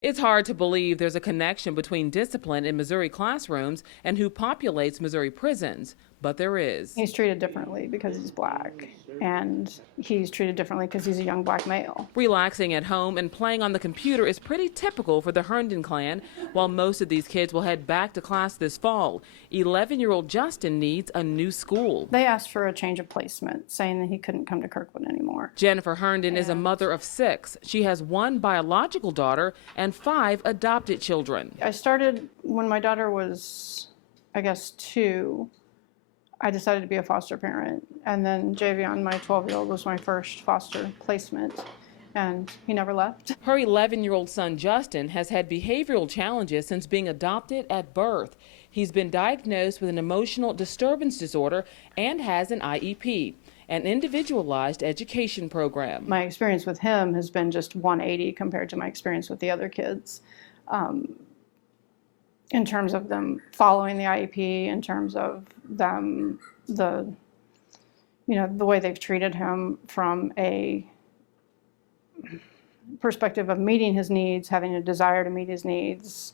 It's hard to believe there's a connection between discipline in Missouri classrooms and who populates Missouri prisons, but there is. He's treated differently because he's black, and he's treated differently because he's a young black male. Relaxing at home and playing on the computer is pretty typical for the Herndon clan, while most of these kids will head back to class this fall. 11-year-old Justin needs a new school. They asked for a change of placement, saying that he couldn't come to Kirkwood anymore. Jennifer Herndon is a mother of 6. She has 1 biological daughter and 5 adopted children. I started when my daughter was, I guess, 2. I decided to be a foster parent, and then Javion, my 12-year-old, was my first foster placement, and he never left. Her 11-year-old son Justin has had behavioral challenges since being adopted at birth. He's been diagnosed with an emotional disturbance disorder and has an IEP, an individualized education program. My experience with him has been just 180 compared to my experience with the other kids. In terms of them following the IEP, in terms of them, the way they've treated him from a perspective of meeting his needs, having a desire to meet his needs,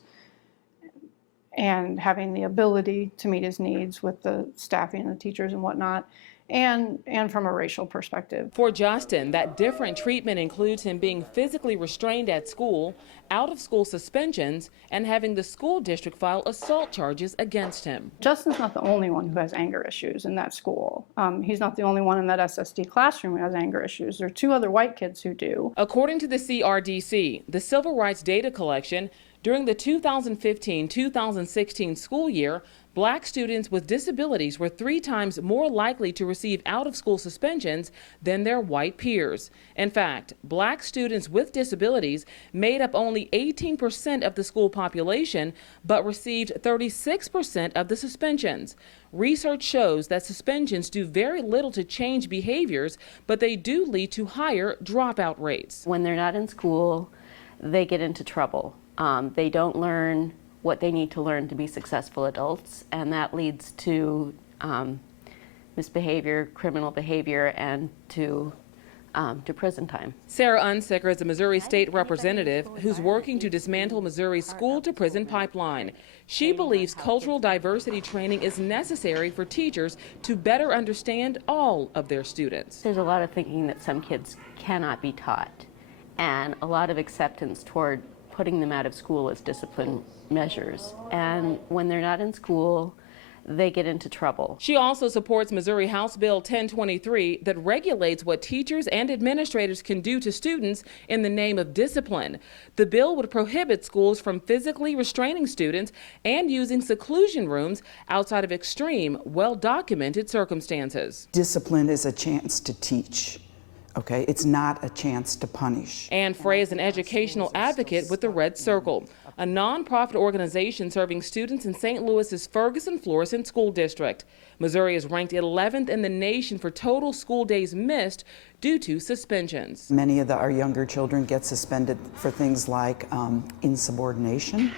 and having the ability to meet his needs with the staffing and the teachers and whatnot. And from a racial perspective. For Justin, that different treatment includes him being physically restrained at school, out-of-school suspensions, and having the school district file assault charges against him. Justin's not the only one who has anger issues in that school. He's not the only one in that SSD classroom who has anger issues. There are 2 other white kids who do. According to the CRDC, the Civil Rights Data Collection, during the 2015-2016 school year, Black students with disabilities were 3 times more likely to receive out-of-school suspensions than their white peers. In fact, Black students with disabilities made up only 18% of the school population, but received 36% of the suspensions. Research shows that suspensions do very little to change behaviors, but they do lead to higher dropout rates. When they're not in school, they get into trouble. They don't learn what they need to learn to be successful adults, and that leads to misbehavior, criminal behavior, and to prison time. Sarah Unsicker is a Missouri state representative who's working to dismantle Missouri's school-to-prison pipeline. She believes cultural diversity training is necessary for teachers to better understand all of their students. There's a lot of thinking that some kids cannot be taught, and a lot of acceptance toward putting them out of school as discipline measures. And when they're not in school, they get into trouble. She also supports Missouri House Bill 1023 that regulates what teachers and administrators can do to students in the name of discipline. The bill would prohibit schools from physically restraining students and using seclusion rooms outside of extreme, well-documented circumstances. Discipline is a chance to teach. Okay, it's not a chance to punish. Ann Frey is an educational advocate with the Red Circle, a nonprofit organization serving students in St. Louis's Ferguson-Florissant School District. Missouri is ranked 11th in the nation for total school days missed due to suspensions. Many of our younger children get suspended for things like insubordination.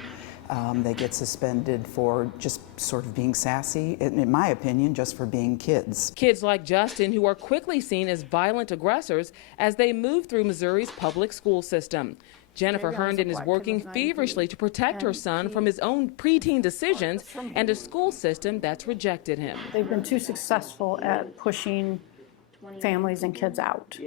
They get suspended for just sort of being sassy, in my opinion, just for being kids. Kids like Justin who are quickly seen as violent aggressors as they move through Missouri's public school system. Jennifer Herndon is working feverishly to protect her son from his own preteen decisions and a school system that's rejected him. They've been too successful at pushing families and kids out.